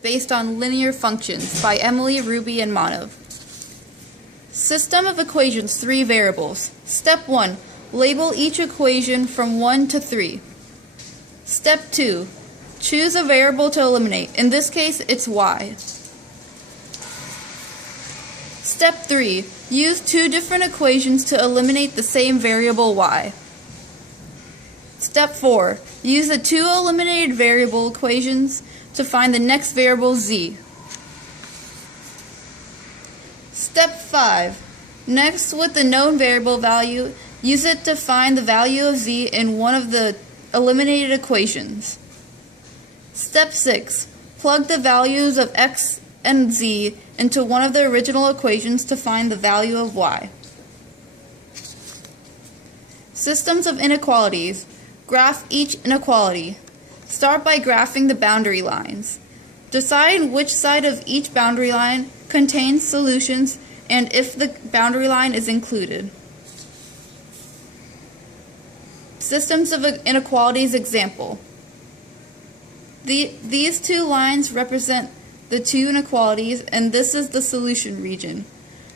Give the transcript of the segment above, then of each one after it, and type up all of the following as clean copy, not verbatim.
Based on linear functions by Emily, Ruby, and Manov. System of equations, 3 variables. Step 1. Label each equation from 1 to 3. Step 2. Choose a variable to eliminate. In this case, it's y. Step 3. Use 2 different equations to eliminate the same variable y. Step 4. Use the 2 eliminated variable equations to find the next variable z. Step 5. Next, with the known variable value, use it to find the value of z in one of the eliminated equations. Step 6. Plug the values of x and z into one of the original equations to find the value of y. Systems of inequalities. Graph each inequality. Start by graphing the boundary lines. Decide which side of each boundary line contains solutions and if the boundary line is included. Systems of inequalities example. These 2 lines represent the 2 inequalities, and this is the solution region.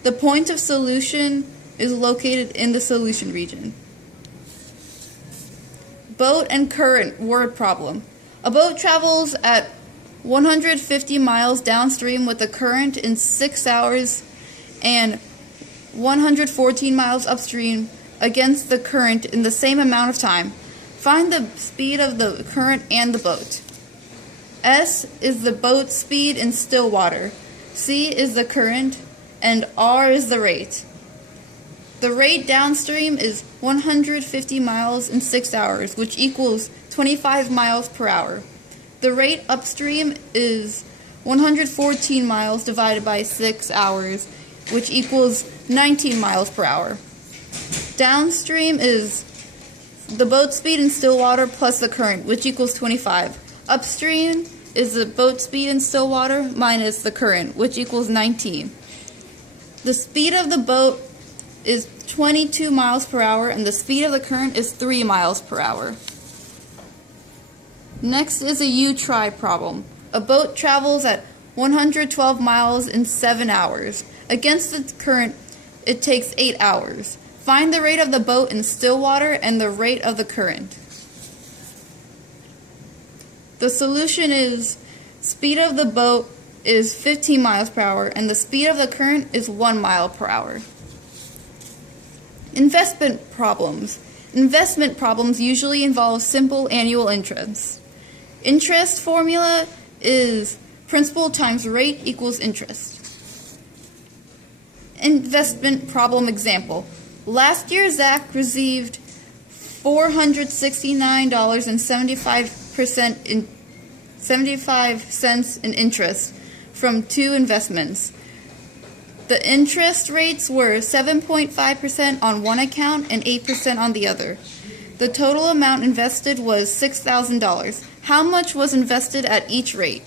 The point of solution is located in the solution region. Boat and current word problem. A boat travels at 150 miles downstream with a current in 6 hours and 114 miles upstream against the current in the same amount of time. Find the speed of the current and the boat. S is the boat speed in still water, C is the current, and R is the rate. The rate downstream is 150 miles in 6 hours, which equals 25 miles per hour. The rate upstream is 114 miles divided by 6 hours, which equals 19 miles per hour. Downstream is the boat speed in still water plus the current, which equals 25. Upstream is the boat speed in still water minus the current, which equals 19. The speed of the boat is 22 miles per hour, and the speed of the current is 3 miles per hour. Next is a U-try problem. A boat travels at 112 miles in 7 hours. Against the current, it takes 8 hours. Find the rate of the boat in still water and the rate of the current. The solution is speed of the boat is 15 miles per hour, and the speed of the current is 1 mile per hour. Investment problems. Investment problems usually involve simple annual interest. Interest formula is principal times rate equals interest. Investment problem example. Last year, Zach received $469.75 in interest from 2 investments. The interest rates were 7.5% on one account and 8% on the other. The total amount invested was $6,000. How much was invested at each rate?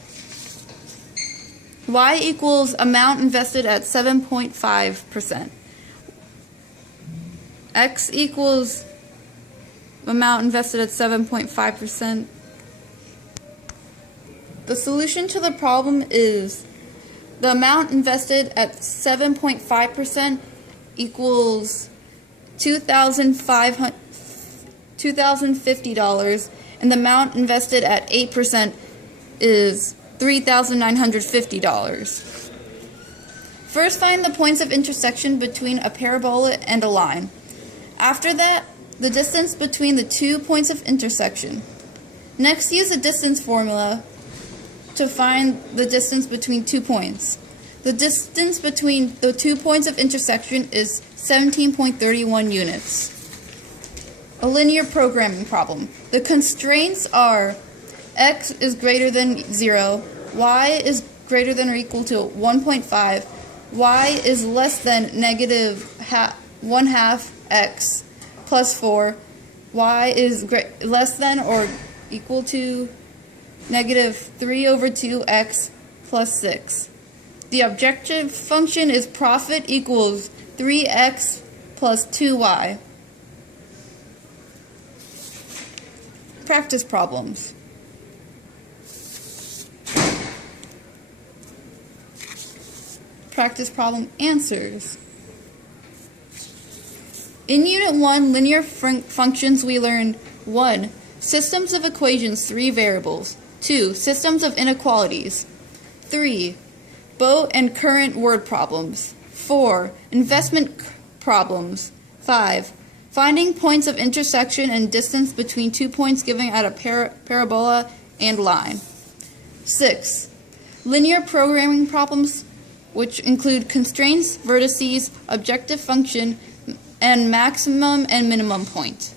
Y equals amount invested at 7.5%. X equals amount invested at 7.5%. The solution to the problem is the amount invested at 7.5% equals $2,050, and the amount invested at 8% is $3,950. First, find the points of intersection between a parabola and a line. After that, the distance between the 2 points of intersection. Next, use the distance formula to find the distance between 2 points. The distance between the 2 points of intersection is 17.31 units. A linear programming problem. The constraints are x is greater than 0, y is greater than or equal to 1.5, y is less than negative 1/2 x plus 4, y is less than or equal to negative 3/2x plus 6. The objective function is profit equals 3x plus 2y. Practice problems. practice problem answers. In Unit 1, linear functions, we learned 1. Systems of equations, 3 variables. 2. Systems of inequalities. 3. Boat and current word problems. 4. Investment problems. 5. Finding points of intersection and distance between 2 points given at a parabola and line. 6. Linear programming problems, which include constraints, vertices, objective function, and maximum and minimum point.